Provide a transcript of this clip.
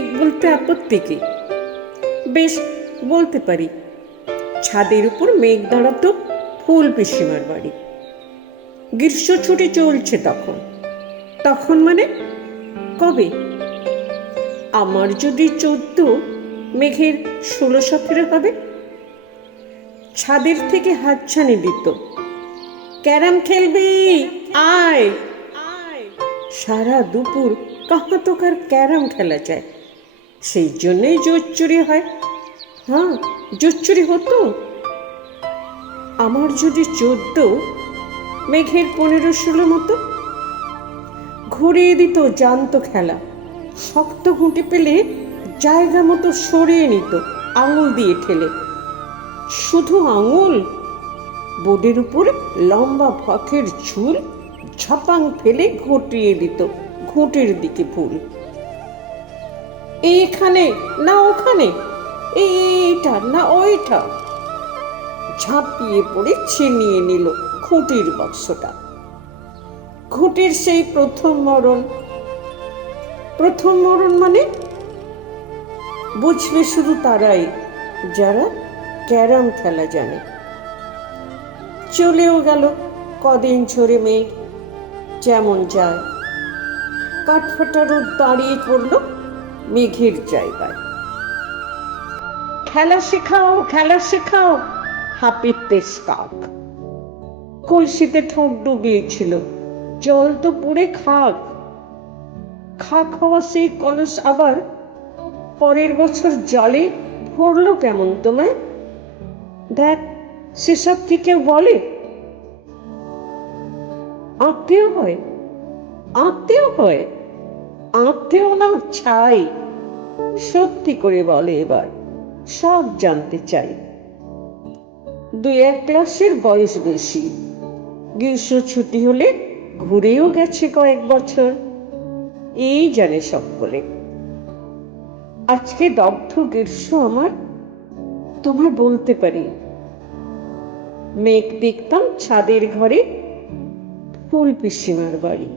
মেঘ বলতে আপত্তি কি? বেশ, বলতে পারি। ছাদের উপর মেঘ দাঁড়াতো ফুল পিসিমার বাড়ি। গ্রীষ্ম ছুটি চলছে তখন। তখন মানে কবে? আমার যদি 14, মেঘের 16-17 হবে। ছাদের থেকে হাতছানি দিত, ক্যারাম খেলবি, আয় আয়। সারা দুপুর কাহা তোকার ক্যারাম খেলা যায়। সেই জন্যই জোর চুরি হয়। হ্যাঁ, জোর চুরি হতো। আমার যদি 14, মেঘের 15-16 মতো। ঘুরিয়ে দিত জানতো খেলা। শক্ত ঘুঁটে পেলে জায়গা মতো সরিয়ে নিত আঙুল দিয়ে ঠেলে। শুধু আঙুল, বোর্ডের উপর লম্বা ফকের ঝুল ঝপাং ফেলে ঘটিয়ে দিত ঘুঁটের দিকে ভুল। এইখানে না ওখানে, এইটা না ওইটা। ঝাঁপিয়ে পড়ে ছিনিয়ে নিল খুঁটির বাক্সটা। ঘুঁটির সেই প্রথম মরণ। প্রথম মরণ মানে বুঝবে শুধু তারাই যারা ক্যারাম খেলা জানে। চলেও গেল কদিন ঝরে মেঘ, যেমন যায়। কাঠফাটা রোদ দাঁড়িয়ে পড়ল মেঘের জায়গায়। খেলা শেখাও, খেলা শেখাও, হাঁপিতে কাক। কলসিতে ঠোঁট ডুবিয়েছিল, জল তো পুড়ে খাক। খাক হওয়া সেই কলস আবার পরের বছর জলে ভরলো কেমন তোমায়? দেখ, সেসব কি কেউ বলে? আঁকতেও হয়, আঁকতেও হয়, আঁকতেও না ছাই। সত্যি করে বলে এবার, সব জানতে চাই। 2-1 ক্লাসের বয়স বেশি। গ্রীষ্ম ছুটি হলে ঘুরেও গেছে কয়েক বছর। এই জানে সকলে। আজকে দগ্ধ গ্রীষ্ম আমার, তোমায় বলতে পারি। মেঘ দেখতাম ছাদের ঘরে ফুল পিসিমার বাড়ি।